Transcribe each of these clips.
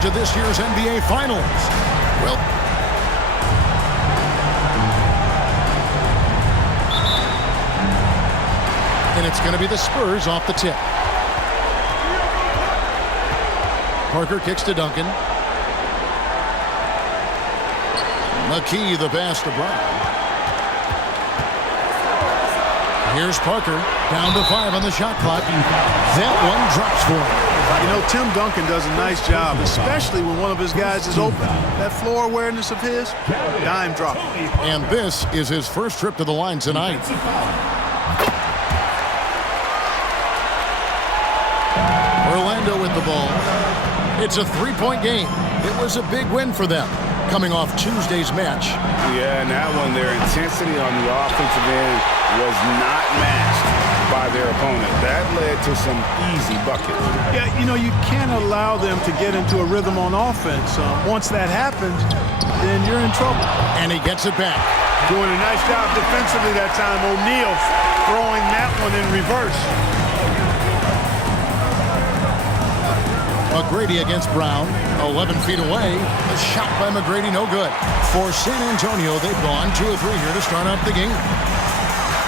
To this year's NBA Finals. Well, and it's going to be the Spurs off the tip. Parker kicks to Duncan. McKee the pass to Brown. Here's Parker, down to 5 on the shot clock. That one drops for him. You know, Tim Duncan does a nice job, especially when one of his guys is open. That floor awareness of his, dime drop. And this is his first trip to the line tonight. Orlando with the ball. It's a three-point game. It was a big win for them, coming off Tuesday's match. Yeah, and that one, their intensity on the offensive end was not matched by their opponent. That led to some easy buckets. Yeah, you know, you can't allow them to get into a rhythm on offense. Once that happens, then you're in trouble. And he gets it back. Doing a nice job defensively that time. O'Neal throwing that one in reverse. McGrady against Brown, 11 feet away. The shot by McGrady, no good. For San Antonio, they've gone 2 of 3 here to start out the game.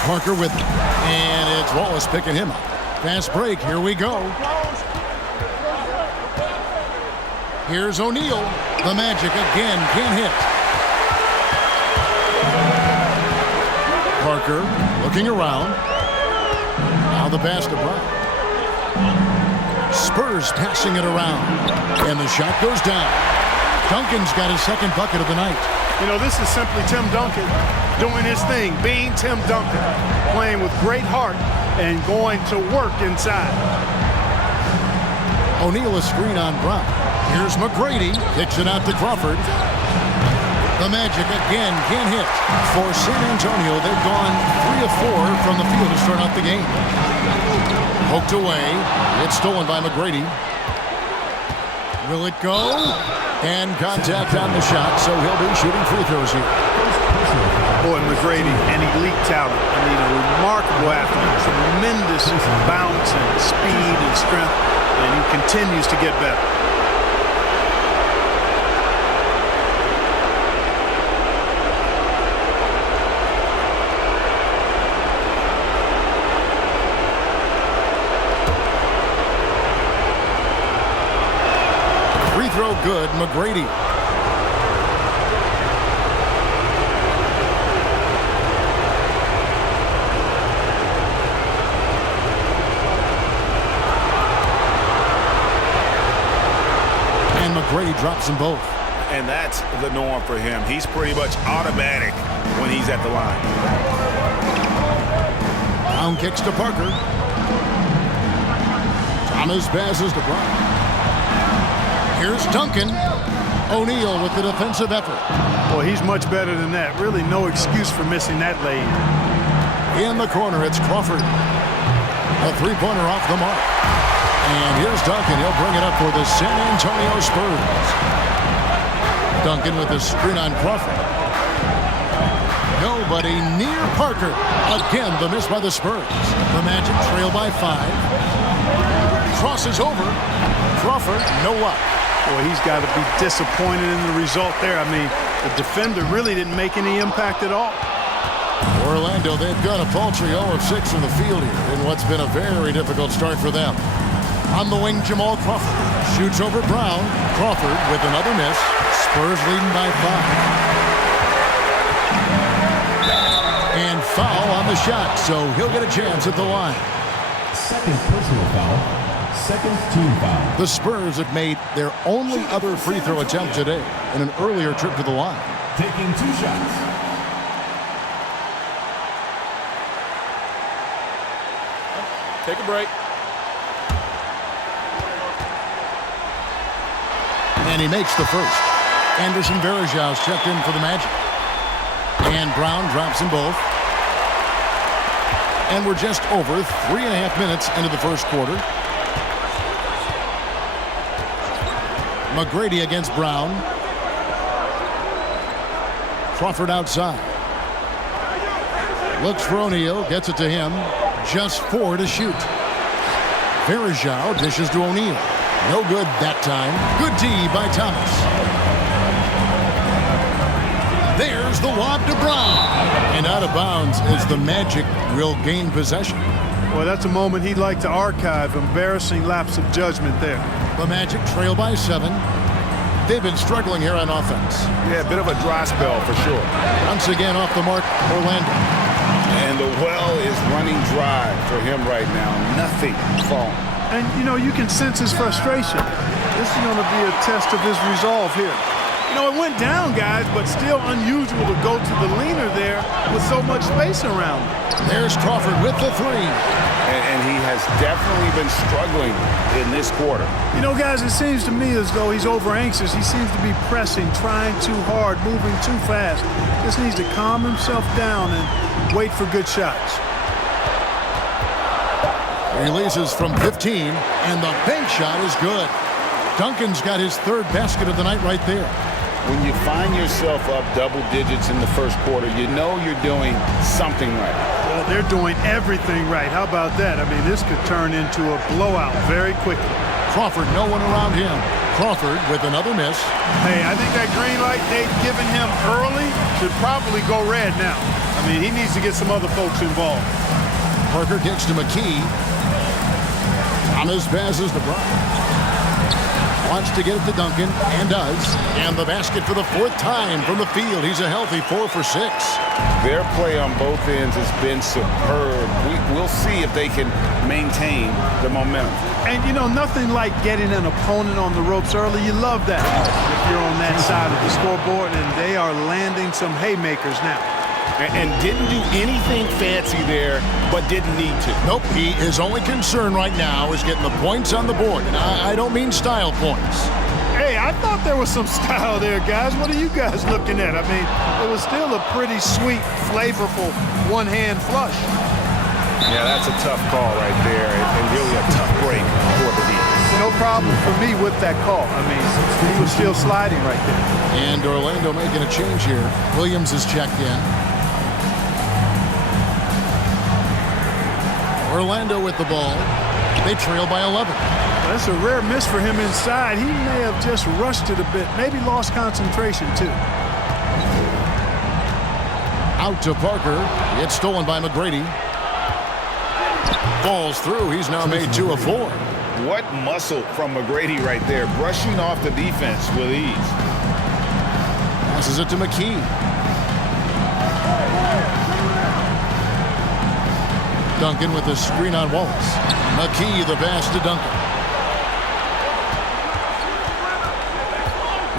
Parker with it, and it's Wallace picking him up. Fast break, here we go. Here's O'Neal. The Magic again can't hit. Parker looking around. Now the pass to Brown. Spurs passing it around, and the shot goes down. Duncan's got his second bucket of the night. You know, this is simply Tim Duncan doing his thing, being Tim Duncan, playing with great heart and going to work inside. O'Neal a screen on Brown. Here's McGrady, kicks it out to Crawford. The Magic again can't hit. For San Antonio, they've gone 3 of 4 from the field to start out the game. Poked away. It's stolen by McGrady. Will it go? And contact on the shot, so he'll be shooting free throws here. Boy, McGrady, an elite talent. I mean, a remarkable athlete. Tremendous bounce and speed and strength, and he continues to get better. Throw good, McGrady. And McGrady drops them both. And that's the norm for him. He's pretty much automatic when he's at the line. Brown kicks to Parker. Thomas passes to Brown. Here's Duncan. O'Neal with the defensive effort. Well, he's much better than that. Really no excuse for missing that lane. In the corner, it's Crawford. A three-pointer off the mark. And here's Duncan. He'll bring it up for the San Antonio Spurs. Duncan with the screen on Crawford. Nobody near Parker. Again, the miss by the Spurs. The Magic trail by 5. Crosses over. Crawford, no luck. Boy, he's got to be disappointed in the result there. I mean, the defender really didn't make any impact at all. Orlando, they've got a paltry 0 of 6 from the field here in what's been a very difficult start for them. On the wing, Jamal Crawford shoots over Brown. Crawford with another miss. Spurs leading by 5. And foul on the shot, so he'll get a chance at the line. Second personal foul. Second team foul. The Spurs have made their only other free throw attempt today in an earlier trip to the line. Taking 2 shots. Take a break. And he makes the first. Anderson Varejau's checked in for the Magic. And Brown drops them both. And we're just over 3.5 minutes into the first quarter. McGrady against Brown. Crawford outside. Looks for O'Neal, gets it to him. Just 4 to shoot. Varejau dishes to O'Neal. No good that time. Good D by Thomas. There's the lob to Brown. And out of bounds as the Magic will gain possession. Well, that's a moment he'd like to archive. Embarrassing lapse of judgment there. The Magic trail by 7. They've been struggling here on offense. Yeah, a bit of a dry spell for sure. Once again off the mark, Orlando. And the well is running dry for him right now. Nothing falling. And, you know, you can sense his frustration. This is going to be a test of his resolve here. You know, it went down, guys, but still unusual to go to the leaner there with so much space around him. There's Crawford with the 3. And he has definitely been struggling in this quarter. You know, guys, it seems to me as though he's over anxious. He seems to be pressing, trying too hard, moving too fast. Just needs to calm himself down and wait for good shots. Releases from 15, and the bank shot is good. Duncan's got his 3rd basket of the night right there. When you find yourself up double digits in the first quarter, you know you're doing something right. Well, they're doing everything right. How about that? I mean, this could turn into a blowout very quickly. Crawford, no one around him. Crawford with another miss. Hey, I think that green light they've given him early should probably go red now. I mean, he needs to get some other folks involved. Parker kicks to McKee. Thomas passes to Brown. Wants to get it to Duncan, and does. And the basket for the 4th time from the field. He's a healthy 4 for 6. Their play on both ends has been superb. We'll see if they can maintain the momentum. And, you know, nothing like getting an opponent on the ropes early. You love that if you're on that side of the scoreboard, and they are landing some haymakers now. And didn't do anything fancy there, but didn't need to. Nope, his only concern right now is getting the points on the board. And I don't mean style points. Hey, I thought there was some style there, guys. What are you guys looking at? I mean, it was still a pretty sweet, flavorful one-hand flush. Yeah, that's a tough call right there, and really a tough break for the defense. No problem for me with that call. I mean, he was still sliding right there. And Orlando making a change here. Williams is checked in. Orlando with the ball. They trail by 11. That's a rare miss for him inside. He may have just rushed it a bit. Maybe lost concentration, too. Out to Parker. It's stolen by McGrady. Falls through. He's now made 2 of 4. What muscle from McGrady right there, brushing off the defense with ease. Passes it to McKee. Duncan with the screen on Wallace. McKee the pass to Duncan.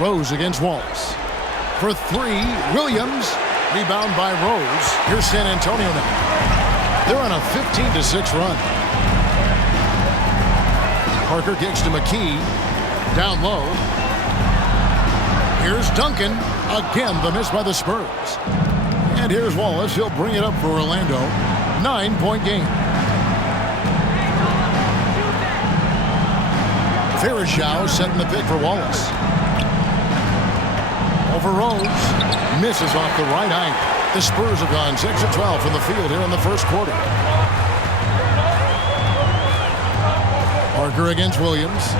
Rose against Wallace. For 3, Williams. Rebound by Rose. Here's San Antonio now. They're on a 15-6 run. Parker kicks to McKee. Down low. Here's Duncan. Again, the miss by the Spurs. And here's Wallace. He'll bring it up for Orlando. 9-point game. Farashow setting the pick for Wallace. Over Rose. Misses off the right angle. The Spurs have gone 6 of 12 from the field here in the first quarter. Parker against Williams.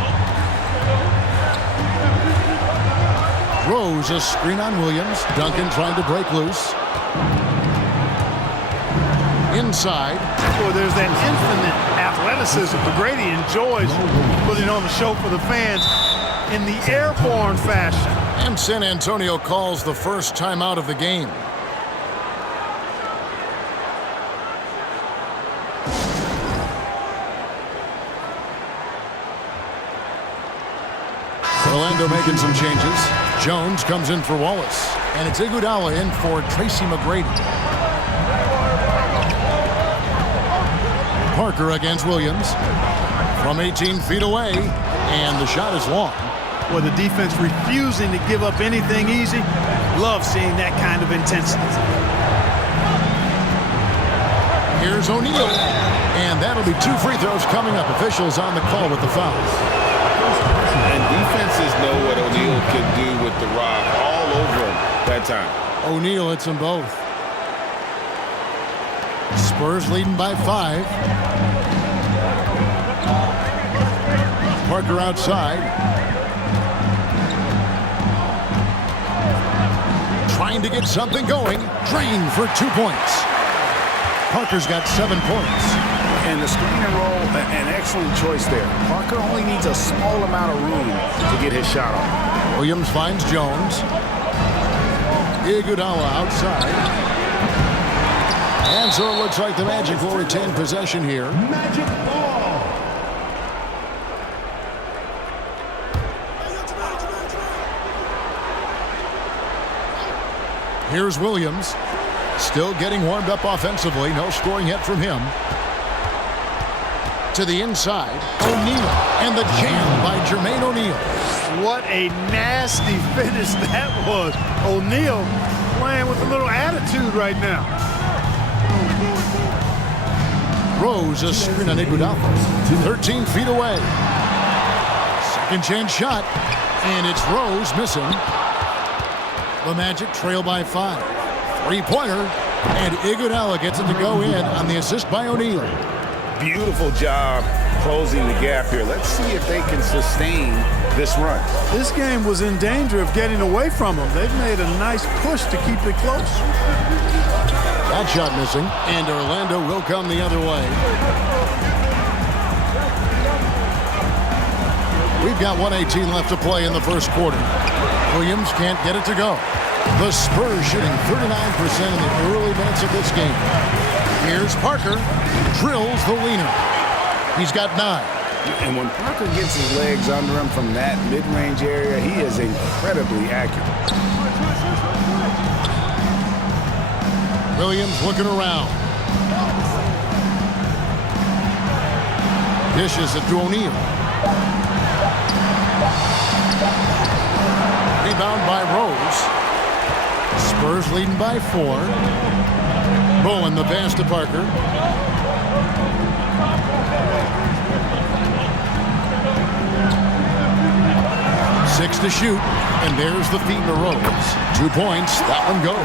Rose a screen on Williams. Duncan trying to break loose. Inside. Well, there's that infinite athleticism McGrady enjoys putting on the show for the fans in the airborne fashion. And San Antonio calls the first timeout of the game. Orlando making some changes. Jones comes in for Wallace. And it's Iguodala in for Tracey McGrady. Parker against Williams. From 18 feet away. And the shot is long. Well, the defense refusing to give up anything easy. Love seeing that kind of intensity. Here's O'Neal. And that'll be 2 free throws coming up. Officials on the call with the fouls. And defenses know what O'Neal can do with the rock all over him that time. O'Neal hits them both. Spurs leading by 5. Parker outside. Trying to get something going. Drained for 2 points. Parker's got 7 points. And the screen and roll, an excellent choice there. Parker only needs a small amount of room to get his shot off. Williams finds Jones. Iguodala outside. And so it looks like the Magic will retain possession here. Magic ball. Here's Williams. Still getting warmed up offensively. No scoring yet from him. To the inside, O'Neal. And the jam by Jermaine O'Neal. What a nasty finish that was. O'Neal playing with a little attitude right now. Rose a screen on Iguodala. 13 feet away. Second chance shot. And it's Rose missing. The Magic trail by 5. Three-pointer. And Iguodala gets it to go in on the assist by O'Neal. Beautiful job closing the gap here. Let's see if they can sustain this run. This game was in danger of getting away from them. They've made a nice push to keep it close. That shot missing, and Orlando will come the other way. We've got 1:18 left to play in the first quarter. Williams can't get it to go. The Spurs shooting 39% in the early minutes of this game. Here's Parker. Drills the leaner. He's got 9. And when Parker gets his legs under him from that mid-range area, he is incredibly accurate. Williams looking around. Dishes it to O'Neal. Rebound by Rose. Spurs leading by 4. Bowen the pass to Parker. 6 to shoot, and there's the feed to Rose. 2 points, that one goes.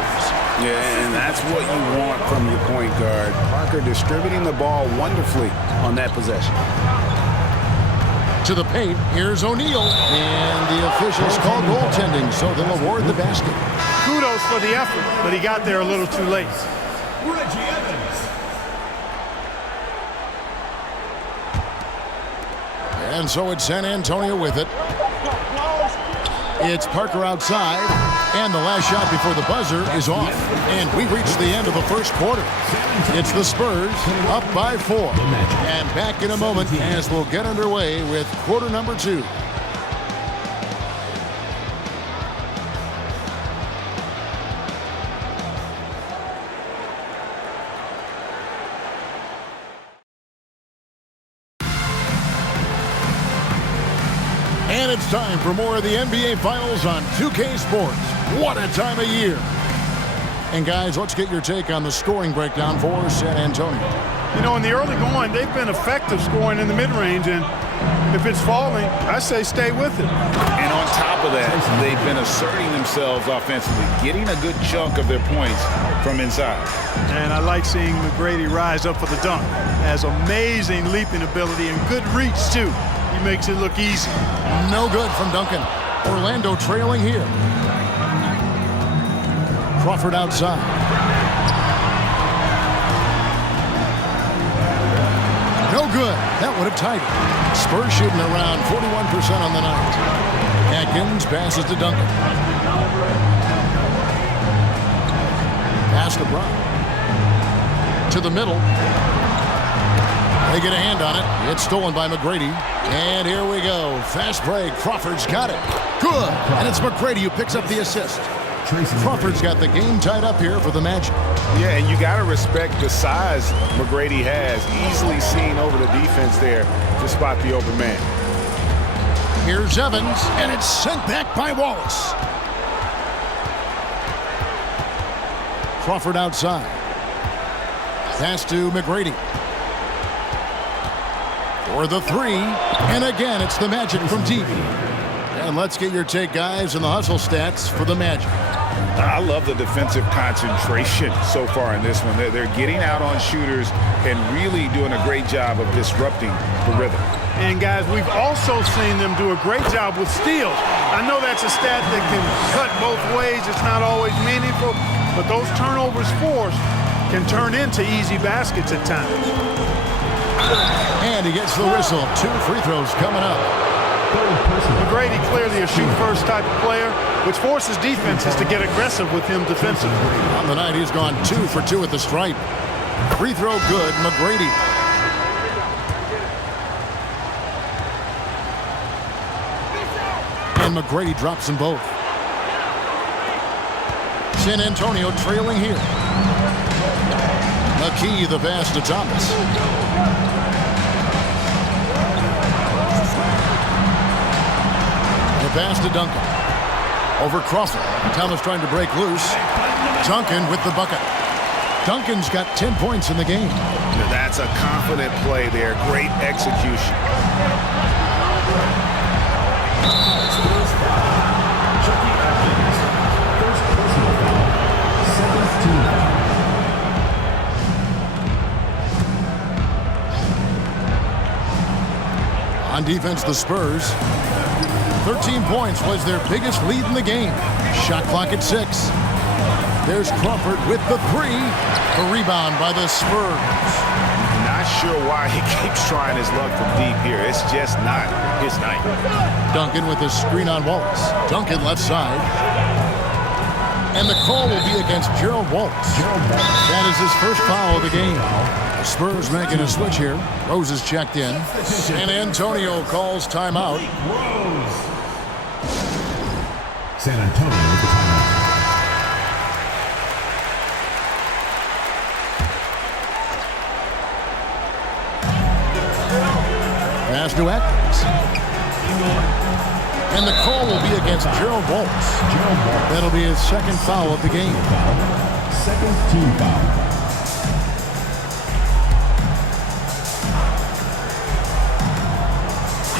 Yeah, and that's what you want from your point guard. Parker distributing the ball wonderfully on that possession. To the paint, here's O'Neal, and the officials call goaltending, so they'll award the basket. Kudos for the effort, but he got there a little too late. Reggie Evans. And so it's San Antonio with it. It's Parker outside, and the last shot before the buzzer is off. And we reach the end of the first quarter. It's the Spurs up by 4. And back in a moment as we'll get underway with quarter number 2. And it's time for more of the NBA Finals on 2K Sports. What a time of year. And guys, let's get your take on the scoring breakdown for San Antonio. You know, in the early going, they've been effective scoring in the mid-range, and if it's falling, I say stay with it. And on top of that, they've been asserting themselves offensively, getting a good chunk of their points from inside. And I like seeing McGrady rise up for the dunk. Has amazing leaping ability and good reach, too. He makes it look easy. No good from Duncan. Orlando trailing here. Crawford outside. No good. That would have tied it. Spurs shooting around 41% on the night. Atkins passes to Duncan. Pass to Brown. To the middle. They get a hand on it. It's stolen by McGrady. And here we go. Fast break. Crawford's got it. Good. And it's McGrady who picks up the assist. Crawford's got the game tied up here for the Magic. Yeah, and you got to respect the size McGrady has. Easily seen over the defense there to spot the open man. Here's Evans, and it's sent back by Wallace. Crawford outside. Pass to McGrady. For the 3, and again, it's the Magic from deep. And let's get your take, guys, on the hustle stats for the Magic. I love the defensive concentration so far in this one. They're getting out on shooters and really doing a great job of disrupting the rhythm. And, guys, we've also seen them do a great job with steals. I know that's a stat that can cut both ways. It's not always meaningful, but those turnovers forced can turn into easy baskets at times. And he gets the whistle. 2 free throws coming up. McGrady clearly a shoot-first type of player, which forces defenses to get aggressive with him defensively. On the night, he's gone 2 for 2 at the stripe. Free throw good, McGrady. And McGrady drops them both. San Antonio trailing here. McKee, the pass to Thomas. The pass to Duncan. Over Crawford. Thomas trying to break loose. Duncan with the bucket. Duncan's got 10 points in the game. That's a confident play there. Great execution. On defense, the Spurs. 13 points was their biggest lead in the game. Shot clock at 6. There's Crawford with the 3. A rebound by the Spurs. Not sure why he keeps trying his luck from deep here. It's just not his night. Duncan with a screen on Wallace. Duncan left side. And the call will be against Gerald Wallace. That is his first foul of the game. The Spurs making a switch here. Rose is checked in. San Antonio calls timeout. San Antonio with the timeout. Pass to Atkins. And the call will be against Gerald Wallace. That'll be his second foul of the game. Second team foul.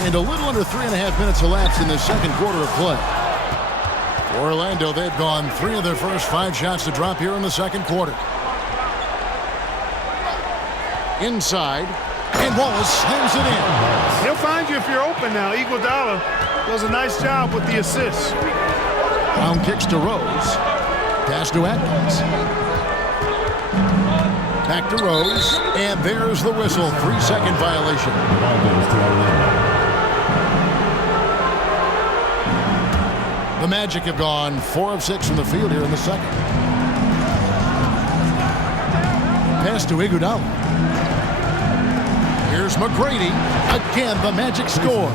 And a little under 3.5 minutes elapsed in the second quarter of play. For Orlando, they've gone 3 of their first 5 shots to drop here in the second quarter. Inside, and Wallace slams it in. He'll find you if you're open now. Iguodala does a nice job with the assist. Down kicks to Rose. Pass to Atkins. Back to Rose, and there's the whistle. 3-second violation. Ball goes to Orlando. The Magic have gone 4 of 6 from the field here in the second. Pass to Iguodala. Here's McGrady. Again, the Magic score.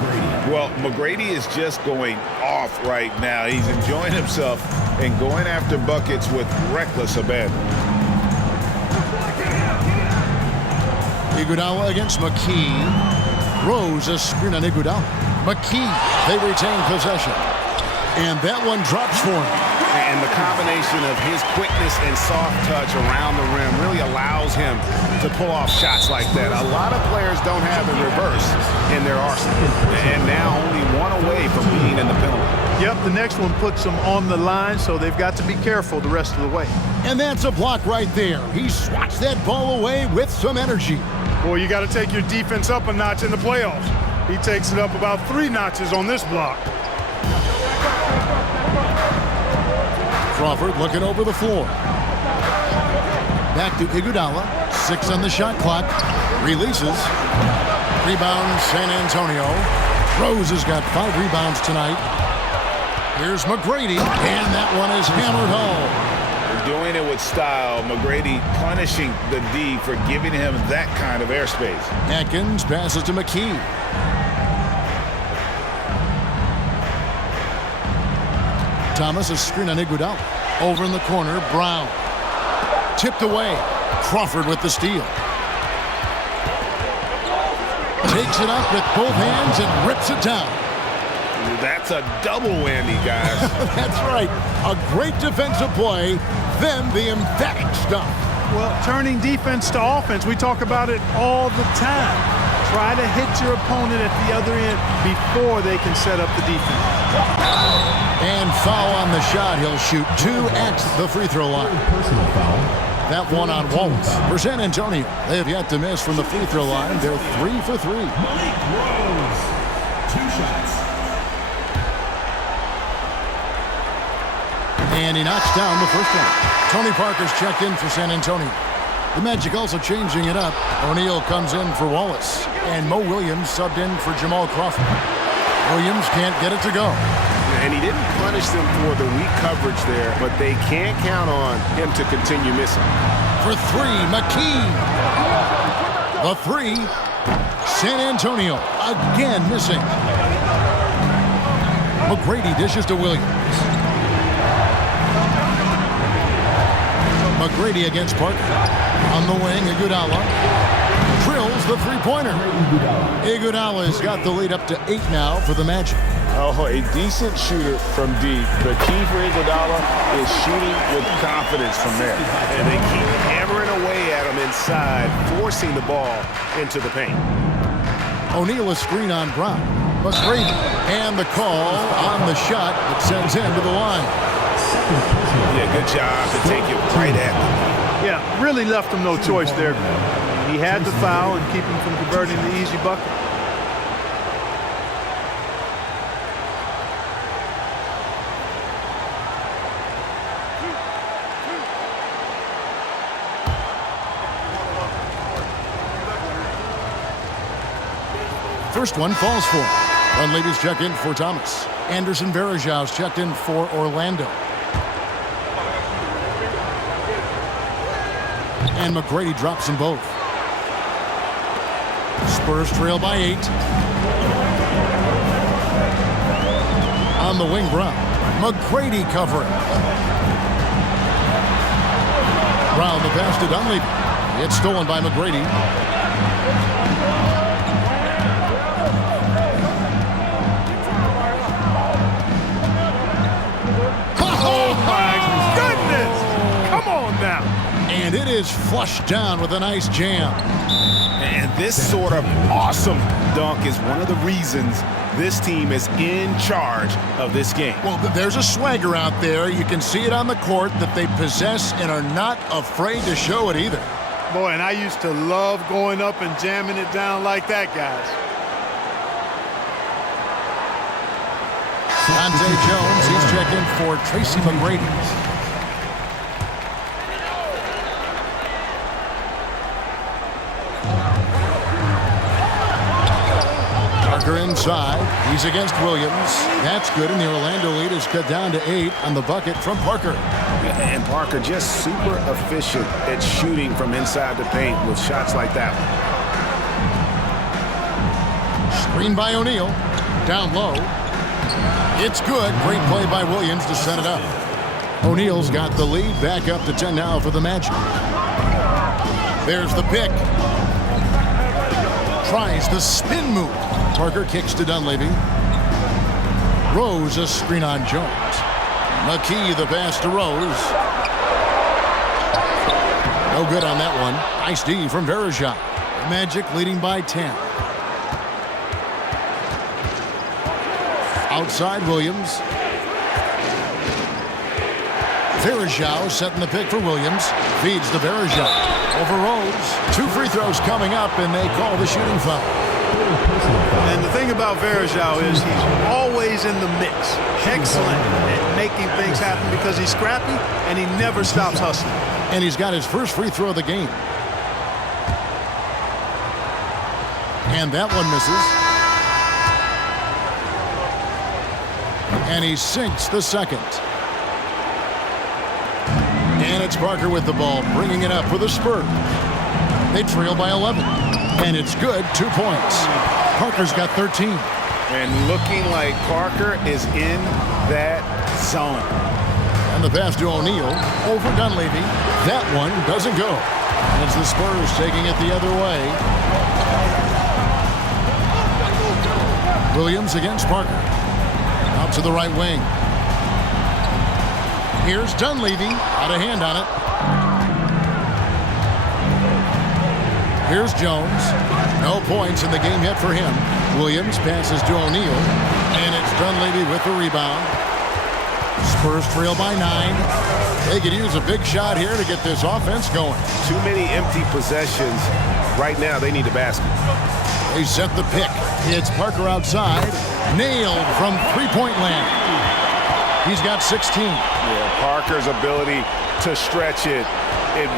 Well, McGrady is just going off right now. He's enjoying himself and going after buckets with reckless abandon. Iguodala against McKee. Rose a screen on Iguodala. McKee, they retain possession. And that one drops for him. And the combination of his quickness and soft touch around the rim really allows him to pull off shots like that. A lot of players don't have the reverse in their arsenal. And now only one away from being in the penalty. Yep, the next one puts them on the line, so they've got to be careful the rest of the way. And that's a block right there. He swats that ball away with some energy. Boy, you got to take your defense up a notch in the playoffs. He takes it up about 3 notches on this block. Crawford looking over the floor. Back to Iguodala. 6 on the shot clock. Releases. Rebound San Antonio. Rose has got 5 rebounds tonight. Here's McGrady, and that one is hammered home. Doing it with style. McGrady punishing the D for giving him that kind of airspace. Atkins passes to McKee. Thomas is screen on Iguodala. Over in the corner, Brown. Tipped away. Crawford with the steal. Takes it up with both hands and rips it down. That's a double whammy, guys. That's right. A great defensive play, then the emphatic stuff. Well, turning defense to offense, we talk about it all the time. Try to hit your opponent at the other end before they can set up the defense. And foul on the shot. He'll shoot 2 at the free throw line. Personal foul. that one on Wallace. For San Antonio, they have yet to miss from the free throw line. They're 3 for 3. Malik Rose, 2 shots. And he knocks down the first one. Tony Parker's checked in for San Antonio. The Magic also changing it up. O'Neal comes in for Wallace. And Mo Williams subbed in for Jamal Crawford. Williams can't get it to go. And he didn't punish them for the weak coverage there, but they can't count on him to continue missing. For 3, McKee. The 3, San Antonio again missing. McGrady dishes to Williams. McGrady against Parker. On the wing, Iguodala drills the three-pointer. Iguodala's got the lead up to 8 now for the Magic. Oh, a decent shooter from deep. The key for Iguodala is shooting with confidence from there. And they keep hammering away at him inside, forcing the ball into the paint. O'Neal a screen on Brown. McGrady and the call on the shot that sends him to the line. Yeah, good job to take it right at them. Yeah, really left him no choice there. He had the foul and keep him from converting the easy bucket. First one falls for him. Dunleavy's checked in for Thomas. Anderson Varejau's checked in for Orlando. And McGrady drops them both. Spurs trail by 8. On the wing, Brown. McGrady covering. Brown the pass to Dunleavy. It's stolen by McGrady. And it is flushed down with a nice jam. And this sort of awesome dunk is one of the reasons this team is in charge of this game. Well, there's a swagger out there. You can see it on the court that they possess and are not afraid to show it either. Boy, and I used to love going up and jamming it down like that, guys. Dante Jones, he's checked in for Tracey McGrady. Parker inside. He's against Williams. That's good, and the Orlando lead is cut down to 8 on the bucket from Parker. And Parker just super efficient at shooting from inside the paint with shots like that one. Screen by O'Neal. Down low. It's good. Great play by Williams to set it up. O'Neal's got the lead. Back up to 10 now for the Magic. There's the pick. Tries the spin move. Parker kicks to Dunleavy. Rose a screen on Jones. McKee the pass to Rose. No good on that one. Nice D from Varejau. Magic leading by 10. Outside Williams. Varejau setting the pick for Williams. Feeds to Varejau. Over Rose. 2 free throws coming up, and they call the shooting foul. And the thing about Varejau is he's always in the mix. Excellent at making things happen because he's scrappy and he never stops hustling. And he's got his first free throw of the game. And that one misses. And he sinks the second. And it's Parker with the ball, bringing it up for the Spurs. They trail by 11. And it's good, 2 points. Parker's got 13. And looking like Parker is in that zone. And the pass to O'Neal over Dunleavy. That one doesn't go. And it's the Spurs taking it the other way. Williams against Parker. Out to the right wing. Here's Dunleavy. Out of hand on it. Here's Jones. No points in the game yet for him. Williams passes to O'Neal. And it's Dunleavy with the rebound. Spurs trail by 9. They could use a big shot here to get this offense going. Too many empty possessions. Right now, they need a basket. They set the pick. It's Parker outside. Nailed from three-point land. He's got 16. Yeah, Parker's ability to stretch it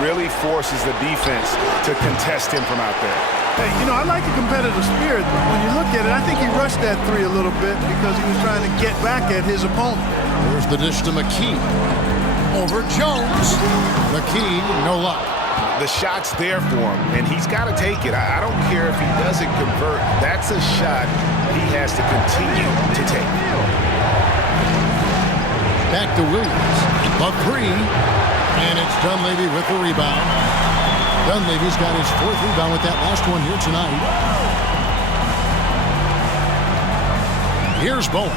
really forces the defense to contest him from out there. Hey, you know, I like the competitive spirit. When you look at it, I think he rushed that three a little bit because he was trying to get back at his opponent. There's the dish to McKee. Over Jones. McKee, no luck. The shot's there for him, and he's got to take it. I don't care if he doesn't convert. That's a shot he has to continue to take. Back to Williams. A three. And it's Dunleavy with the rebound. Dunleavy's got his 4th rebound with that last one here tonight. Here's Bowen.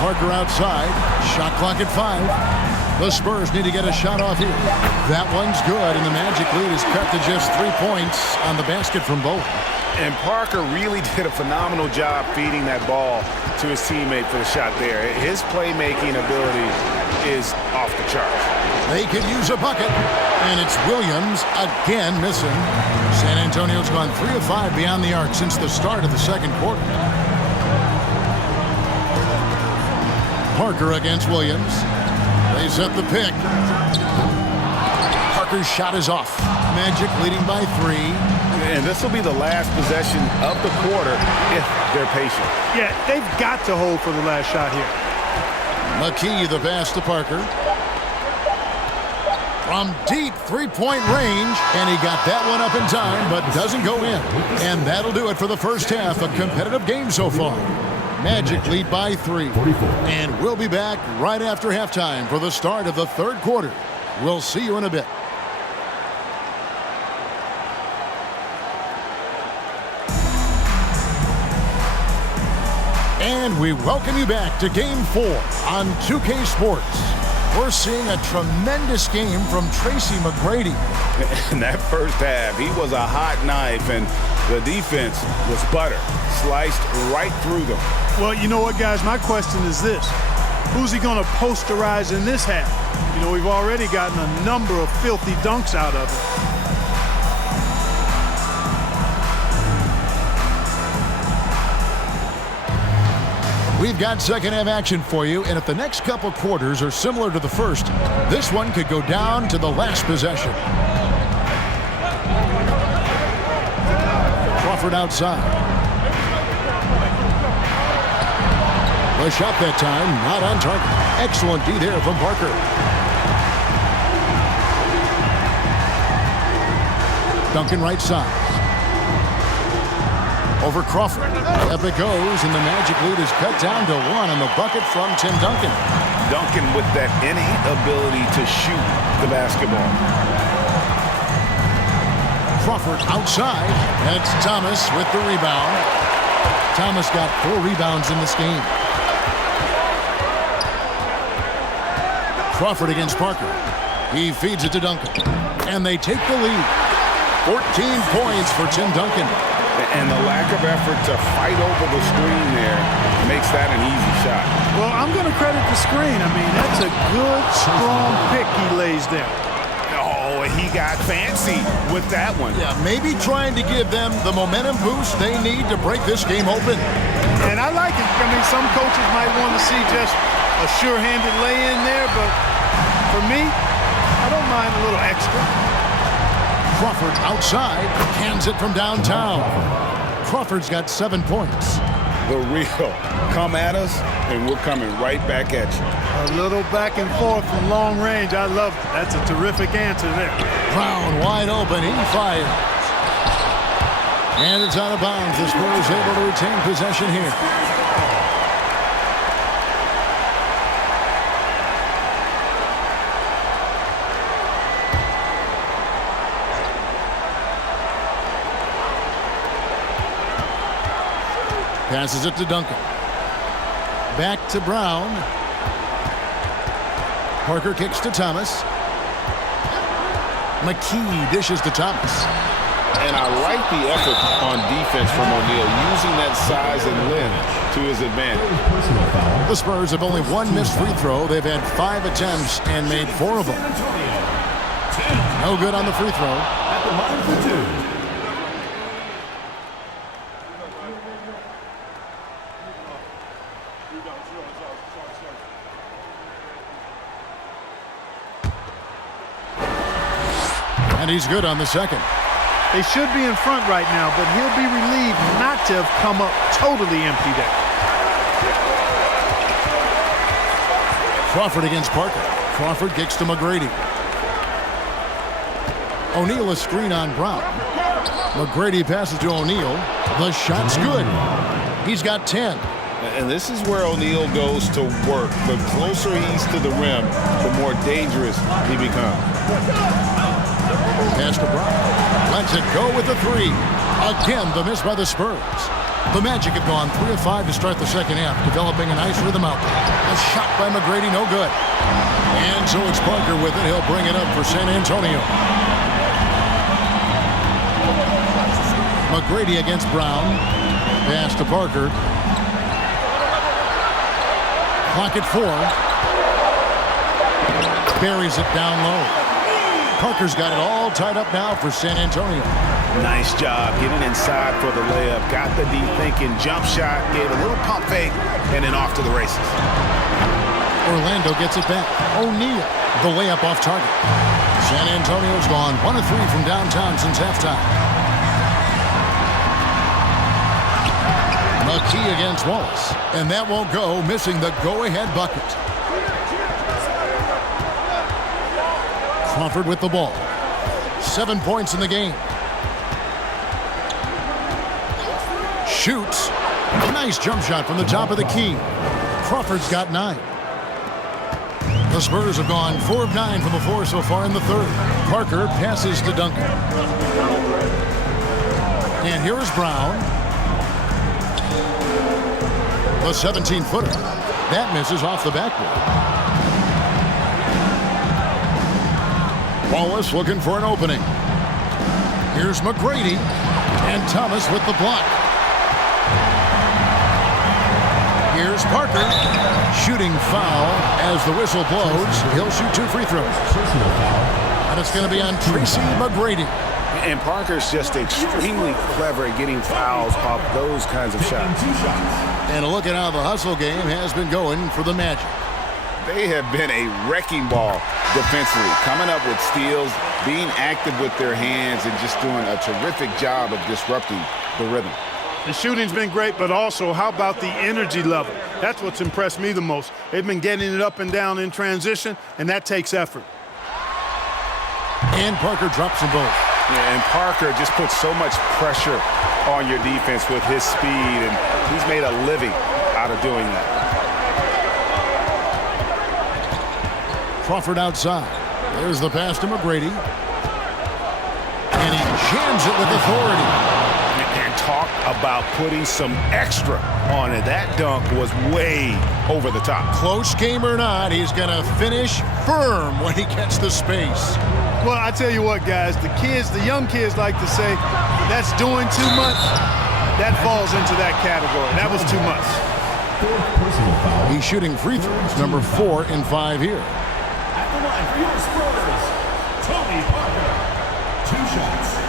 Parker outside. Shot clock at 5. The Spurs need to get a shot off here. That one's good, and the Magic lead is cut to just 3 points on the basket from Bowen. And Parker really did a phenomenal job feeding that ball to his teammate for the shot there. His playmaking ability is off the charts. They could use a bucket, and it's Williams again missing. San Antonio's gone 3 of 5 beyond the arc since the start of the second quarter. Parker against Williams. They set the pick. Parker's shot is off. Magic leading by 3. And this will be the last possession of the quarter if they're patient. Yeah, they've got to hold for the last shot here. McKee, the pass to Parker. From deep three-point range, and he got that one up in time, but doesn't go in. And that'll do it for the first half. A competitive game so far. Magic lead by 3. And we'll be back right after halftime for the start of the third quarter. We'll see you in a bit. And we welcome you back to Game 4 on 2K Sports. We're seeing a tremendous game from Tracey McGrady. In that first half, he was a hot knife, and the defense was butter, sliced right through them. Well, you know what, guys? My question is this. Who's he going to posterize in this half? You know, we've already gotten a number of filthy dunks out of him. We've got second half action for you, and if the next couple quarters are similar to the first, this one could go down to the last possession. Crawford outside. The shot that time, not on target. Excellent D there from Parker. Duncan right side. Over Crawford. Up it goes, and the Magic lead is cut down to 1 on the bucket from Tim Duncan. Duncan with that innate ability to shoot the basketball. Crawford outside, and it's Thomas with the rebound. Thomas got 4 rebounds in this game. Crawford against Parker. He feeds it to Duncan, and they take the lead. 14 points for Tim Duncan. And the lack of effort to fight over the screen there makes that an easy shot. Well, I'm going to credit the screen. I mean, that's a good, strong pick he lays there. Oh, he got fancy with that one. Yeah, maybe trying to give them the momentum boost they need to break this game open. And I like it. I mean, some coaches might want to see just a sure-handed lay-in there, but for me, I don't mind a little extra. Crawford outside, hands it from downtown. Crawford's got 7 points. The real come at us, and we're coming right back at you. A little back and forth from long range. I love it. That's a terrific answer there. Brown wide open. He fires. And it's out of bounds. The Spurs able to retain possession here. Passes it to Duncan. Back to Brown. Parker kicks to Thomas. McKee dishes to Thomas. And I like the effort on defense from O'Neal, using that size and length to his advantage. Personal foul. The Spurs have only one missed free throw. They've had 5 attempts and made 4 of them. No good on the free throw. At the line for 2. And he's good on the second. They should be in front right now, but he'll be relieved not to have come up totally empty there. Crawford against Parker. Crawford kicks to McGrady. O'Neal a screen on Brown. McGrady passes to O'Neal. The shot's good. He's got 10. And this is where O'Neal goes to work. The closer he's to the rim, the more dangerous he becomes. Pass to Brown. Lets it go with the 3. Again, the miss by the Spurs. The Magic have gone 3 of 5 to start the second half, developing a nice rhythm out there. A shot by McGrady, no good. And so it's Parker with it. He'll bring it up for San Antonio. McGrady against Brown. Pass to Parker. Clock at 4. Buries it down low. Parker's got it all tied up now for San Antonio. Nice job getting inside for the layup. Got the deep thinking jump shot, gave a little pump fake, and then off to the races. Orlando gets it back. O'Neal, the layup off target. San Antonio's gone 1 of 3 from downtown since halftime. McKee against Wallace. And that won't go, missing the go-ahead bucket. Crawford with the ball. 7 points in the game. Shoots. Nice jump shot from the top of the key. Crawford's got 9. The Spurs have gone 4 of 9 from the floor so far in the third. Parker passes to Duncan. And here is Brown. The 17-footer. That misses off the backboard. Wallace looking for an opening. Here's McGrady. And Thomas with the block. Here's Parker. Shooting foul as the whistle blows. He'll shoot 2 free throws. And it's going to be on Tracey McGrady. And Parker's just extremely clever at getting fouls off those kinds of shots. And a look at how the hustle game has been going for the Magic. They have been a wrecking ball defensively, coming up with steals, being active with their hands, and just doing a terrific job of disrupting the rhythm. The shooting's been great, but also how about the energy level? That's what's impressed me the most. They've been getting it up and down in transition, and that takes effort. And Parker drops them both. Yeah, and Parker just puts so much pressure on your defense with his speed, and he's made a living out of doing that. Crawford outside. There's the pass to McGrady. And he jams it with authority. And talk about putting some extra on it. That dunk was way over the top. Close game or not, he's going to finish firm when he gets the space. Well, I tell you what, guys, the young kids like to say, that's doing too much. That falls into that category. That was too much. He's shooting free throws, number 4 in 5 here. At the line for your Spurs, Tony Parker. 2 shots.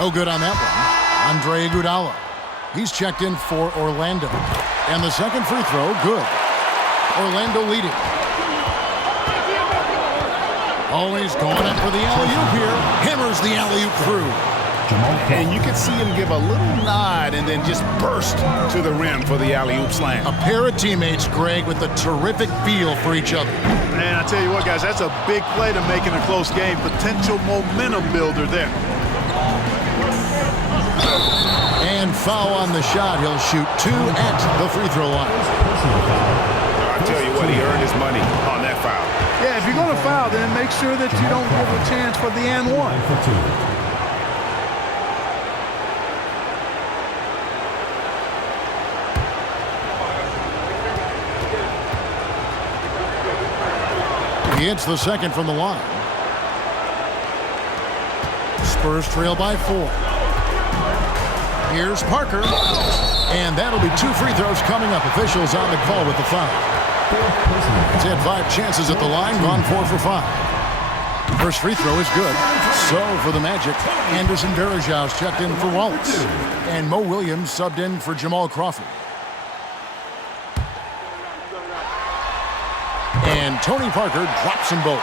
No good on that one. Andre Iguodala. He's checked in for Orlando. And the second free throw, good. Orlando leading. Always going up for the alley-oop here. Hammers the alley-oop through. And you can see him give a little nod and then just burst to the rim for the alley-oop slam. A pair of teammates, Greg, with a terrific feel for each other. And I tell you what, guys, that's a big play to make in a close game. Potential momentum builder there. And foul on the shot. He'll shoot 2 at the free throw line. I tell you what, he earned his money on that foul. Yeah, if you're going to foul, then make sure that you don't give a chance for the and one. He hits the second from the line. Spurs trail by 4. Here's Parker. And that'll be 2 free throws coming up. Officials on the call with the foul. He's had 5 chances at the line, gone 4 for 5. First free throw is good. So for the Magic, Anderson Varejau's checked in for Wallace. And Mo Williams subbed in for Jamal Crawford. And Tony Parker drops them both.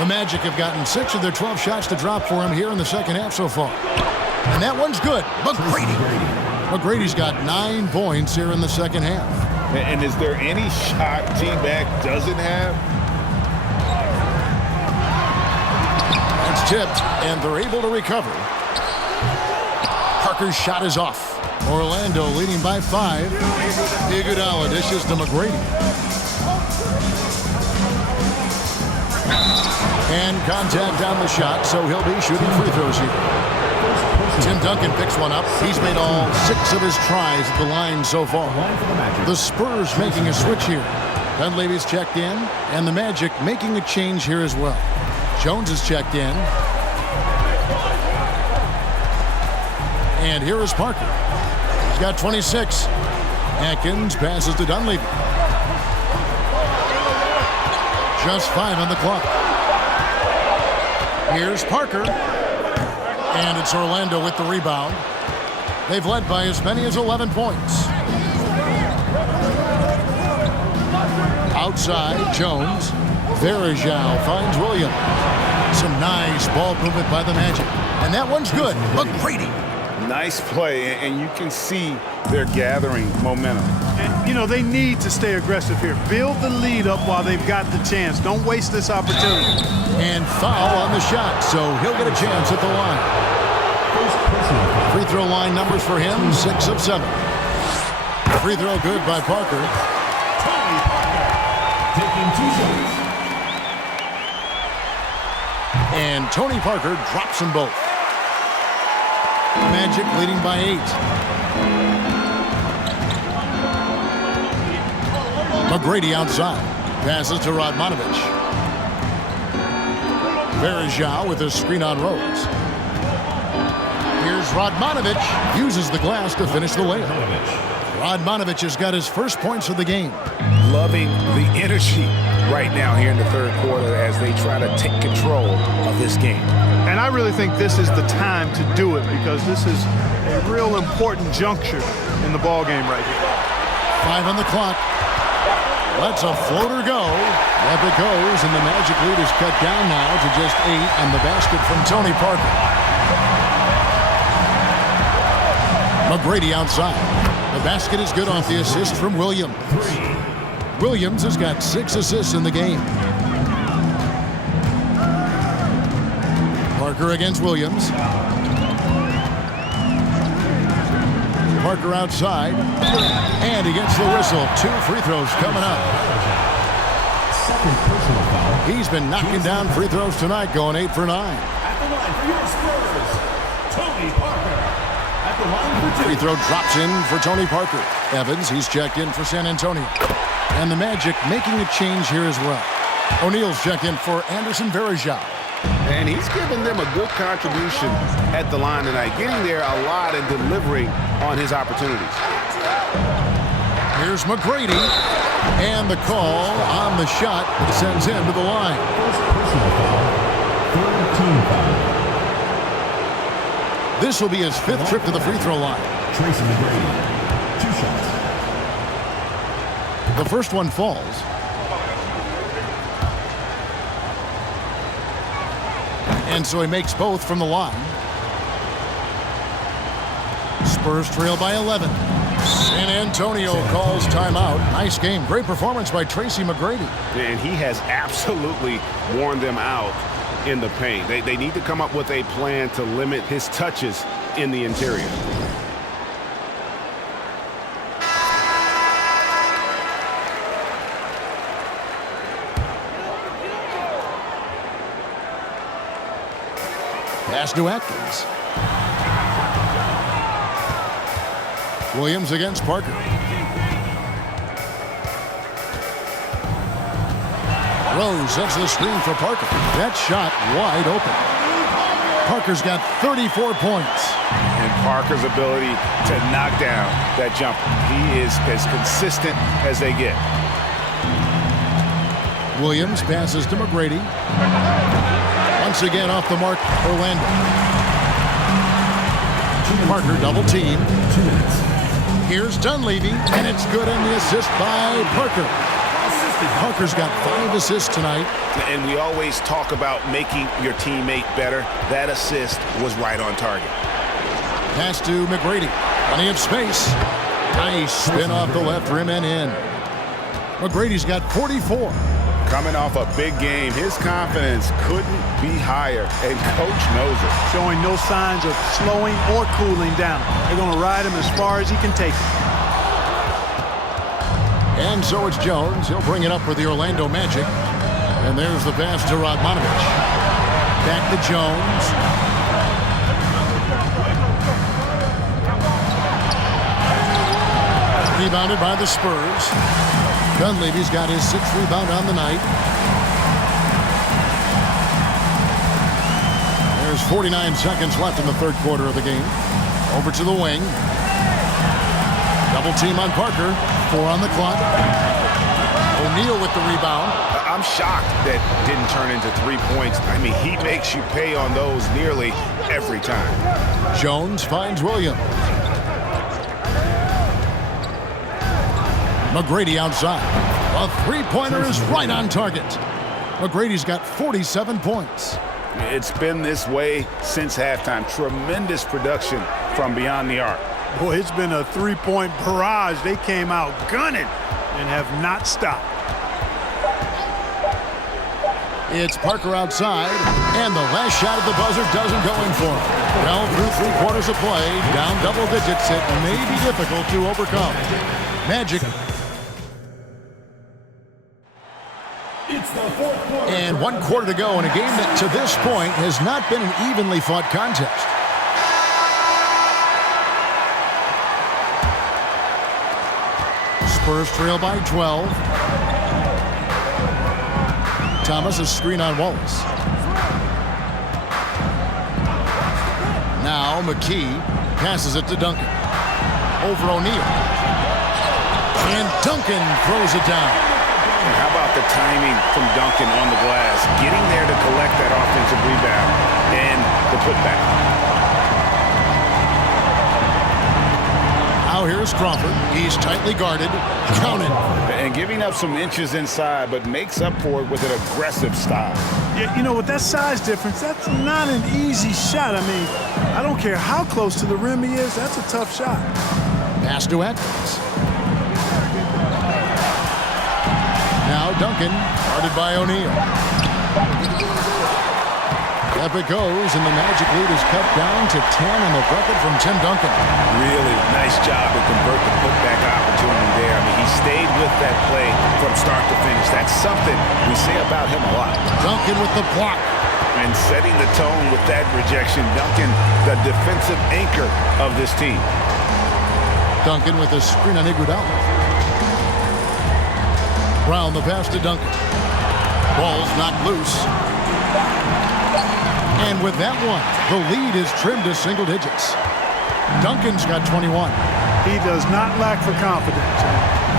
The Magic have gotten 6 of their 12 shots to drop for him here in the second half so far. And that one's good. McGrady. McGrady's got 9 points here in the second half. And is there any shot T-Mac doesn't have? It's tipped, and they're able to recover. Parker's shot is off. Orlando leading by 5. Iguodala dishes to McGrady. And contact on the shot, so he'll be shooting free throws here. Tim Duncan picks one up. He's made all 6 of his tries at the line so far. The Spurs making a switch here. Dunleavy's checked in, and the Magic making a change here as well. Jones is checked in. And here is Parker. He's got 26. Atkins passes to Dunleavy. Just 5 on the clock. Here's Parker. And it's Orlando with the rebound. They've led by as many as 11 points. Outside, Jones. Varejao finds Williams. Some nice ball movement by the Magic. And that one's good. McGrady. Nice play, and you can see they're gathering momentum. And, you know, they need to stay aggressive here. Build the lead up while they've got the chance. Don't waste this opportunity. And foul on the shot, so he'll get a chance at the line. Free throw line numbers for him, 6 of 7. Free throw good by Parker. Tony Parker taking 2 shots. And Tony Parker drops them both. Magic leading by 8. McGrady outside. Passes to Radmanovich. Varejao with a screen on Rose. Here's Radmanovich. Uses the glass to finish the layup. Radmanovich has got his first points of the game. Loving the energy right now here in the third quarter as they try to take control of this game. And I really think this is the time to do it because this is a real important juncture in the ball game right here. 5 on the clock. Lets a floater go. Up it goes, and the Magic lead is cut down now to just 8 on the basket from Tony Parker. McGrady outside. The basket is good off the assist from Williams. Williams has got 6 assists in the game. Parker against Williams. Parker outside. And he gets the whistle. 2 free throws coming up. Second personal foul. He's been knocking down free throws tonight, going 8 for 9. At the line for your Spurs, Tony Parker. At the line for 2. Free throw drops in for Tony Parker. Evans, he's checked in for San Antonio. And the Magic making a change here as well. O'Neal's checked in for Anderson Varejao. And he's given them a good contribution at the line tonight, getting there a lot and delivering on his opportunities. Here's McGrady. And the call on the shot that sends him to the line. First personal foul. Third team foul. This will be his 5th trip to the free throw line. Tracey McGrady. 2 shots. The first one falls. And so he makes both from the line. Spurs trail by 11. San Antonio calls timeout. Nice game. Great performance by Tracey McGrady. And he has absolutely worn them out in the paint. They need to come up with a plan to limit his touches in the interior. Pass to Atkins. Williams against Parker. Rose sets the screen for Parker. That shot wide open. Parker's got 34 points. And Parker's ability to knock down that jumper. He is as consistent as they get. Williams passes to McGrady. Once again off the mark, Orlando. Parker double team. Here's Dunleavy, and it's good on the assist by Parker. Parker's got 5 assists tonight. And we always talk about making your teammate better. That assist was right on target. Pass to McGrady. Plenty of space. Nice spin off the left rim and in. McGrady's got 44. Coming off a big game, his confidence couldn't be higher, and Coach knows it. Showing no signs of slowing or cooling down. They're going to ride him as far as he can take it. And so it's Jones. He'll bring it up for the Orlando Magic. And there's the pass to Radmanovich. Back to Jones. Rebounded by the Spurs. Dunleavy's got his 6th rebound on the night. There's 49 seconds left in the 3rd quarter of the game. Over to the wing. Double team on Parker. 4 on the clock. O'Neal with the rebound. I'm shocked that didn't turn into 3 points. I mean, he makes you pay on those nearly every time. Jones finds Williams. McGrady outside. A 3-pointer is right on target. McGrady's got 47 points. It's been this way since halftime. Tremendous production from beyond the arc. Boy, it's been a 3-point barrage. They came out gunning and have not stopped. It's Parker outside, and the last shot at the buzzer doesn't go in for him. Well, through 3 quarters of play, down double digits, it may be difficult to overcome. Magic. It's the 4th quarter. And 1 quarter to go in a game that, to this point, has not been an evenly fought contest. Spurs trail by 12. Thomas a screen on Wallace. Now McKee passes it to Duncan. Over O'Neal. And Duncan throws it down. How about the timing from Duncan on the glass, getting there to collect that offensive rebound and the putback. Now here's Crawford. He's tightly guarded. Counted. And giving up some inches inside, but makes up for it with an aggressive style. Yeah, you know, with that size difference, that's not an easy shot. I mean, I don't care how close to the rim he is, that's a tough shot. Pass to Atkins. Now Duncan, guarded by O'Neal. Up it goes, and the Magic lead is cut down to 10 on the bucket from Tim Duncan. Really nice job to convert the putback opportunity there. I mean, he stayed with that play from start to finish. That's something we say about him a lot. Duncan with the block. And setting the tone with that rejection. Duncan, the defensive anchor of this team. Duncan with a screen on Iguodala. Brown the pass to Duncan. Ball's knocked loose. And with that one, the lead is trimmed to single digits. Duncan's got 21. He does not lack for confidence.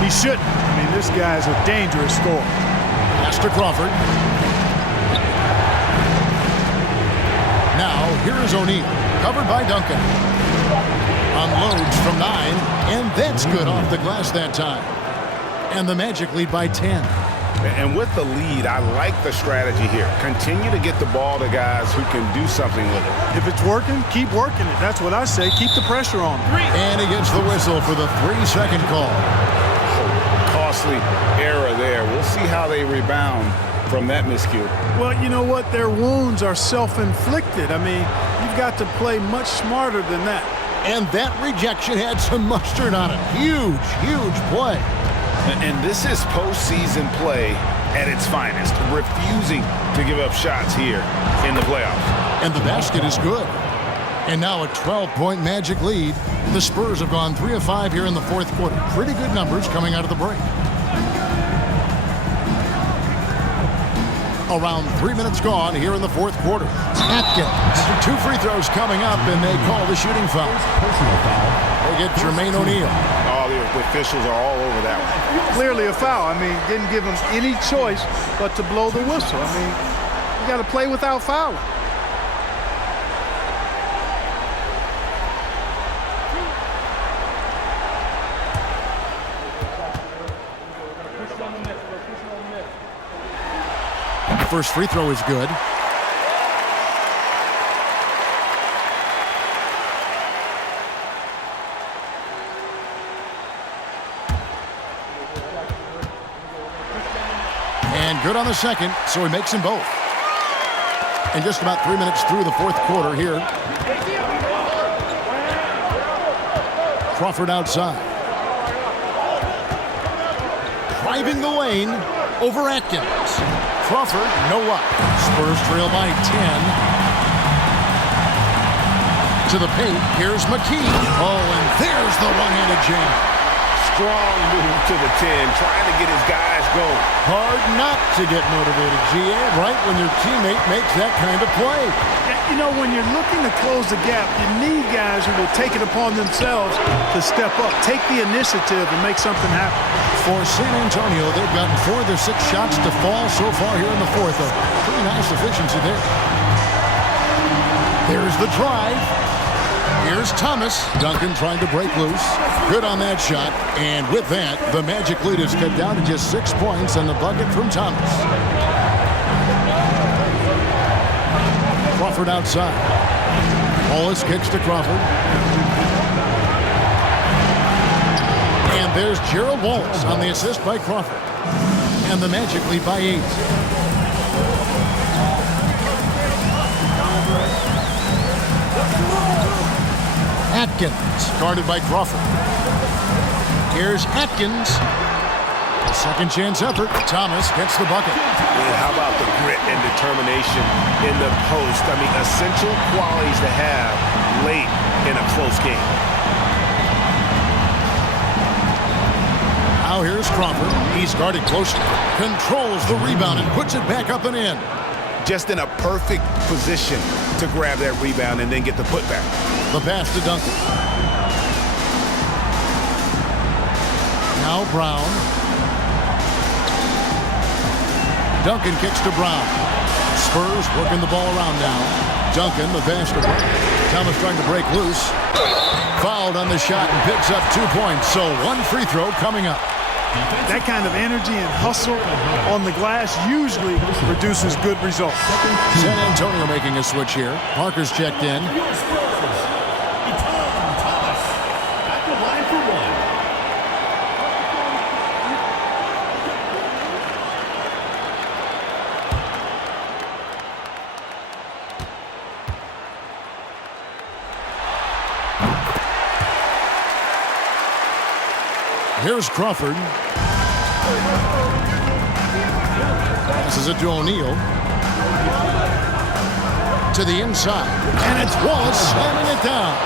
He shouldn't. I mean, this guy's a dangerous scorer. Pass to Crawford. Now, here is O'Neal, covered by Duncan. Unloads from 9, and that's good off the glass that time. And the Magic lead by 10. And with the lead, I like the strategy here. Continue to get the ball to guys who can do something with it. If it's working, keep working it. That's what I say. Keep the pressure on him. And he gets the whistle for the 3-second call. Costly error there. We'll see how they rebound from that miscue. Well, you know what? Their wounds are self-inflicted. I mean, you've got to play much smarter than that. And that rejection had some mustard on it. Huge, huge play. And this is postseason play at its finest, refusing to give up shots here in the playoffs. And the basket is good. And now a 12-point Magic lead. The Spurs have gone 3 of 5 here in the 4th quarter. Pretty good numbers coming out of the break. Around 3 minutes gone here in the fourth quarter. Atkins. 2 free throws coming up, and they call the shooting foul. Personal foul. They get Jermaine O'Neal. Oh, the officials are all over that one. Clearly a foul. I mean, didn't give him any choice but to blow the whistle. I mean, you got to play without fouling. First free throw is good. And good on the second, so he makes them both. And just about 3 minutes through the fourth quarter here. Crawford outside. Driving the lane over Atkins. Crawford, no luck. Spurs trail by 10. To the paint, here's McKee. Oh, and there's the one-handed jam. Strong move to the 10, trying to get his guys going. Hard not to get motivated, GA, right when your teammate makes that kind of play. You know, when you're looking to close the gap, you need guys who will take it upon themselves to step up, take the initiative, and make something happen. For San Antonio, they've gotten 4 of their 6 shots to fall so far here in the fourth. A pretty nice efficiency there. There's the drive. Here's Thomas. Duncan trying to break loose. Good on that shot. And with that, the Magic lead is cut down to just 6 points on the bucket from Thomas. Crawford outside. Wallace kicks to Crawford. And there's Gerald Wallace on the assist by Crawford. And the Magic lead by 8. Atkins, guarded by Crawford. Here's Atkins. A second chance effort. Thomas gets the bucket. Yeah, how about the grit and determination in the post? I mean, essential qualities to have late in a close game. Now here's Crawford. He's guarded closely. Controls the rebound and puts it back up and in. Just in a perfect position to grab that rebound and then get the putback. The pass to Duncan. Now Brown. Duncan kicks to Brown. Spurs working the ball around now. Duncan, the pass to Brown. Thomas trying to break loose. Fouled on the shot and picks up 2 points. So 1 free throw coming up. That kind of energy and hustle on the glass usually produces good results. San Antonio making a switch here. Parker's checked in. Here's Crawford. Passes it to O'Neal. To the inside. And it's Wallace slamming it down.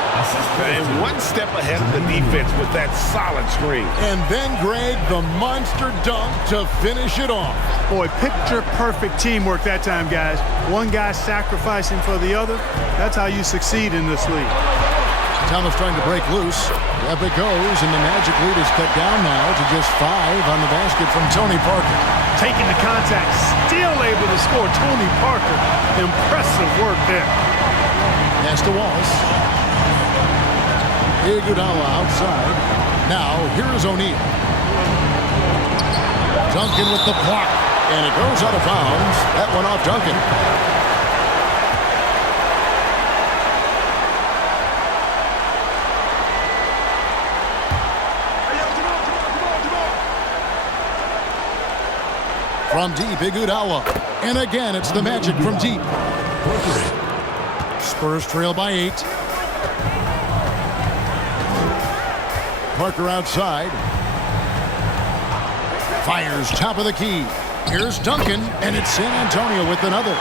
And one step ahead of the defense with that solid screen. And then, Greg, the monster dunk to finish it off. Boy, picture-perfect teamwork that time, guys. One guy sacrificing for the other. That's how you succeed in this league. Thomas trying to break loose. Up it goes, and the Magic lead is cut down now to just 5 on the basket from Tony Parker. Taking the contact, still able to score. Tony Parker, impressive work there. Pass to Wallace. Iguodala outside. Now, here's O'Neal. Duncan with the block, and it goes out of bounds. That one off Duncan. From deep, Iguodala. And again, it's the Magic from deep. Spurs trail by 8. Parker outside. Fires top of the key. Here's Duncan, and it's San Antonio with another.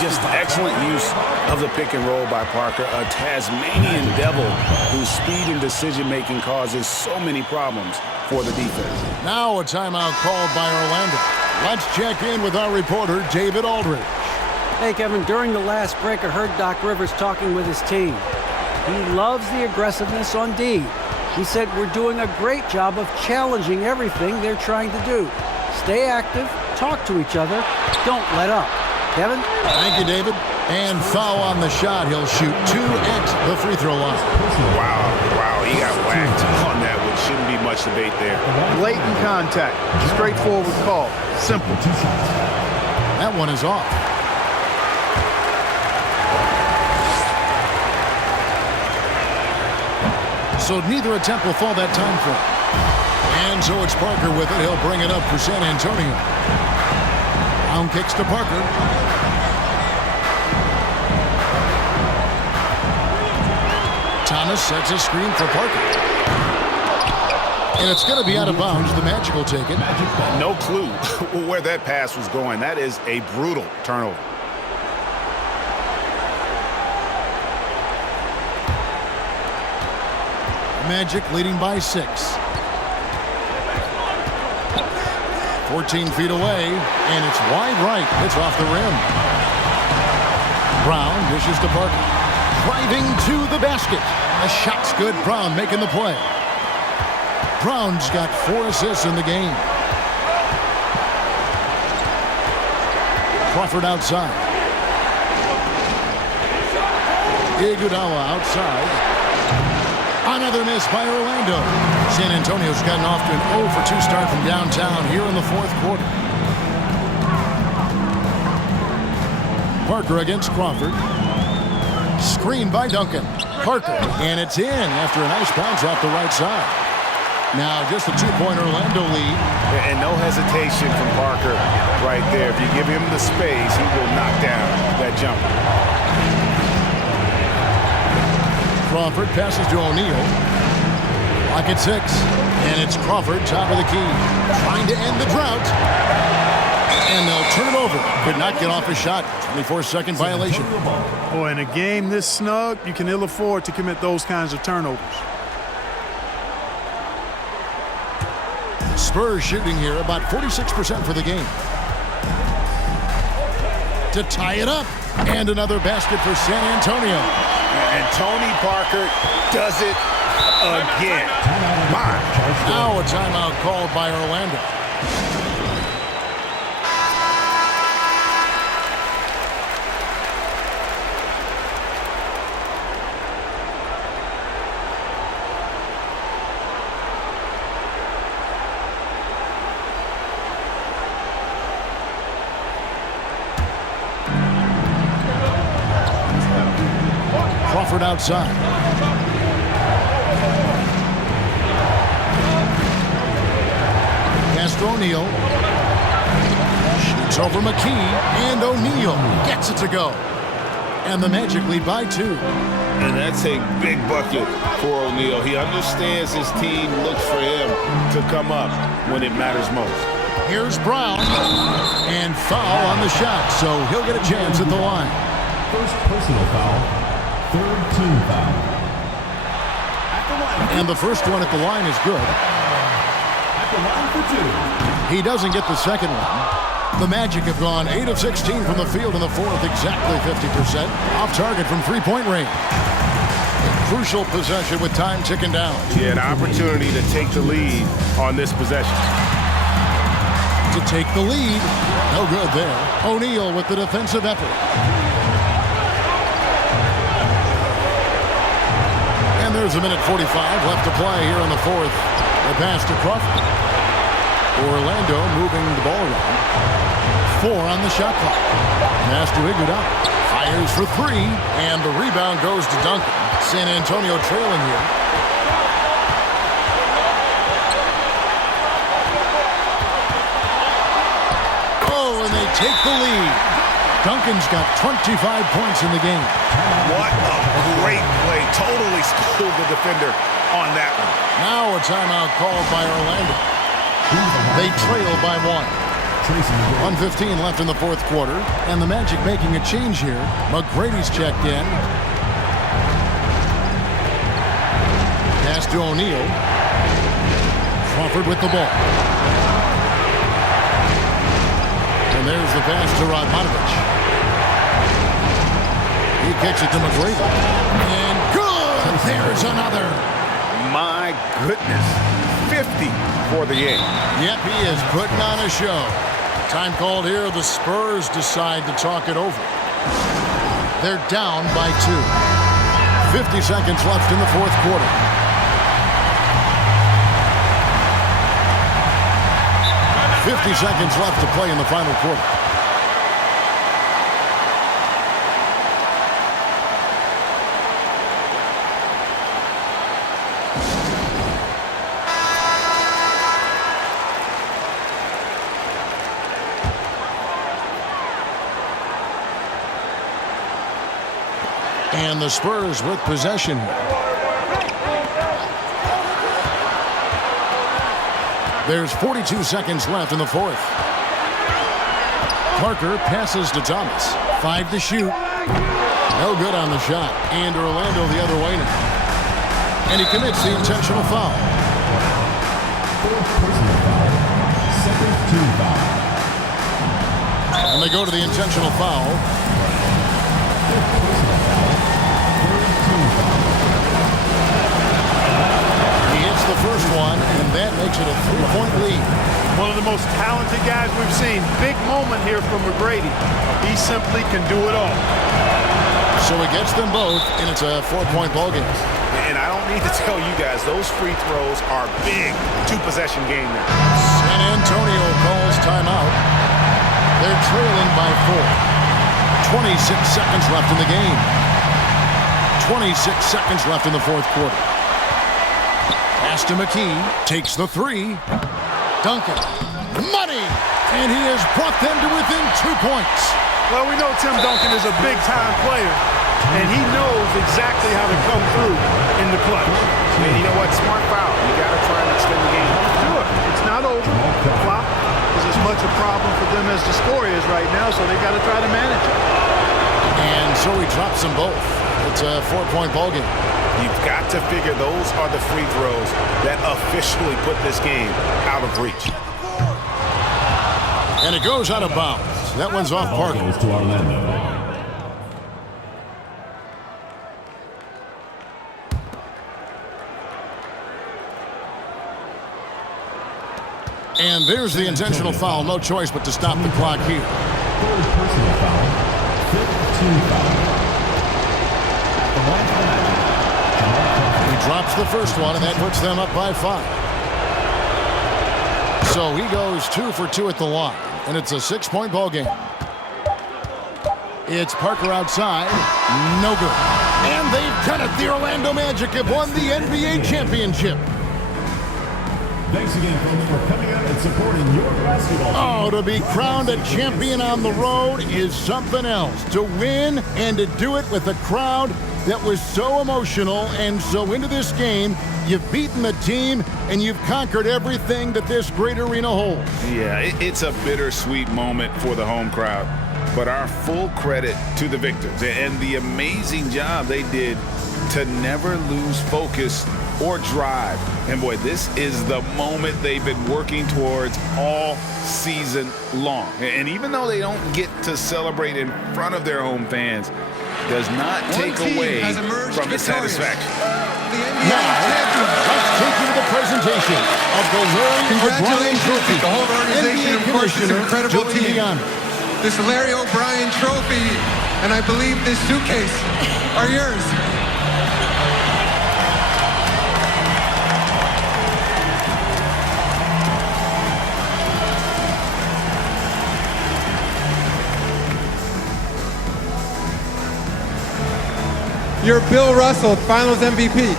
Just excellent use of the pick and roll by Parker, a Tasmanian devil whose speed and decision-making causes so many problems for the defense. Now a timeout called by Orlando. Let's check in with our reporter, David Aldridge. Hey, Kevin, during the last break, I heard Doc Rivers talking with his team. He loves the aggressiveness on D. He said we're doing a great job of challenging everything they're trying to do. Stay active, talk to each other, don't let up. Kevin? Thank you, David. And foul on the shot. He'll shoot 2 at the free throw line. Wow, he got whacked on that one. Shouldn't be much debate there. Blatant contact. Straightforward call. Simple. That one is off. So neither attempt will fall that time frame. And so it's Parker with it. He'll bring it up for San Antonio. Brown kicks to Parker. Thomas sets a screen for Parker. And it's going to be out of bounds. The Magic will take it. No clue where that pass was going. That is a brutal turnover. Magic leading by 6. 14 feet away, and it's wide right. It's off the rim. Brown dishes to Parker. Driving to the basket. The shot's good. Brown making the play. Brown's got 4 assists in the game. Crawford outside. Iguodala outside. Another miss by Orlando. San Antonio's gotten off to an 0-for-2 start from downtown here in the 4th quarter. Parker against Crawford. Screen by Duncan. Parker, and it's in after a nice bounce off the right side. Now just a 2-point Orlando lead. And no hesitation from Parker right there. If you give him the space, he will knock down that jumper. Crawford passes to O'Neal. Clock at 6. And it's Crawford, top of the key. Trying to end the drought. And they'll turn it over. Could not get off a shot. 24-second violation. Boy, in a game this snug, you can ill afford to commit those kinds of turnovers. Spurs shooting here about 46% for the game. To tie it up. And another basket for San Antonio. And Tony Parker does it again. Now a timeout called by Orlando. Crawford outside. Pass to O'Neal. Shoots over McKee, and O'Neal gets it to go. And the Magic lead by 2. And that's a big bucket for O'Neal. He understands his team looks for him to come up when it matters most. Here's Brown. And foul on the shot, so he'll get a chance at the line. First personal foul. Third team foul. And the first one at the line is good. At the line for 2. He doesn't get the second one. The Magic have gone 8 of 16 from the field in the 4th, exactly 50%. Off target from 3-point range. A crucial possession with time ticking down. Yeah, an opportunity to take the lead on this possession. To take the lead. No good there. O'Neal with the defensive effort. And there's a minute 45 left to play here in the 4th. The pass to Crawford. Orlando moving the ball around. 4 on the shot clock. Pass to Iguodala. Fires for 3, and the rebound goes to Duncan. San Antonio trailing here. Oh, and they take the lead. Duncan's got 25 points in the game. What a great play. Totally schooled the defender on that one. Now a timeout called by Orlando. They trail by 1. 1:15 left in the 4th quarter, and the Magic making a change here. McGrady's checked in. Pass to O'Neal. Crawford with the ball. And there's the pass to Radmanovich. He kicks it to McGrady. And good! There's another. My goodness. 50 for the game. Yep, he is putting on a show. Time called here. The Spurs decide to talk it over. They're down by 2. 50 seconds left in the fourth quarter. .50 seconds left to play in the final quarter. And the Spurs with possession. There's 42 seconds left in the fourth. Parker passes to Thomas. 5 to shoot. No good on the shot. And Orlando the other way now. And he commits the intentional foul. Second team foul. And they go to the intentional foul. He hits the first one, and that makes it a 3-point lead. One of the most talented guys we've seen. Big moment here from McGrady. He simply can do it all. So he gets them both, and it's a 4-point ballgame. And I don't need to tell you guys, those free throws are big. 2-possession game now. San Antonio calls timeout. They're trailing by 4. 26 seconds left in the game. 26 seconds left in the fourth quarter. Pass to McKee. Takes the 3. Duncan. Money! And he has brought them to within 2 points. Well, we know Tim Duncan is a big-time player, and he knows exactly how to come through in the clutch. And you know what? Smart foul. You got to try and extend the game. Do it. It's not over. The clock is as much a problem for them as the score is right now, so they've got to try to manage it. And so he drops them both. It's a 4-point ballgame. You've got to figure those are the free throws that officially put this game out of reach. And it goes out of bounds. That one's off Parker. Goes to Orlando. And there's the intentional foul. No choice but to stop the clock here. Third personal foul. Fifth team foul. At the line for Magic, He drops the first one, and that puts them up by 5. So he goes 2 for 2 at the line, and it's a 6-point ball game. It's Parker outside. No good. And they've done it. The Orlando Magic have won the NBA championship. Thanks again, folks, for coming out and supporting your basketball team. Oh, to be crowned a champion on the road is something else. To win and to do it with a crowd that was so emotional and so into this game. You've beaten the team, and you've conquered everything that this great arena holds. Yeah, it's a bittersweet moment for the home crowd. But our full credit to the victors and the amazing job they did to never lose focus or drive. And boy, this is the moment they've been working towards all season long. And even though they don't get to celebrate in front of their home fans, does not take away from the satisfaction. Now, let's take you to the presentation of the Larry O'Brien Trophy. The whole organization, of course, is an incredible team. This Larry O'Brien Trophy, and I believe this suitcase are yours. You're Bill Russell, Finals MVP.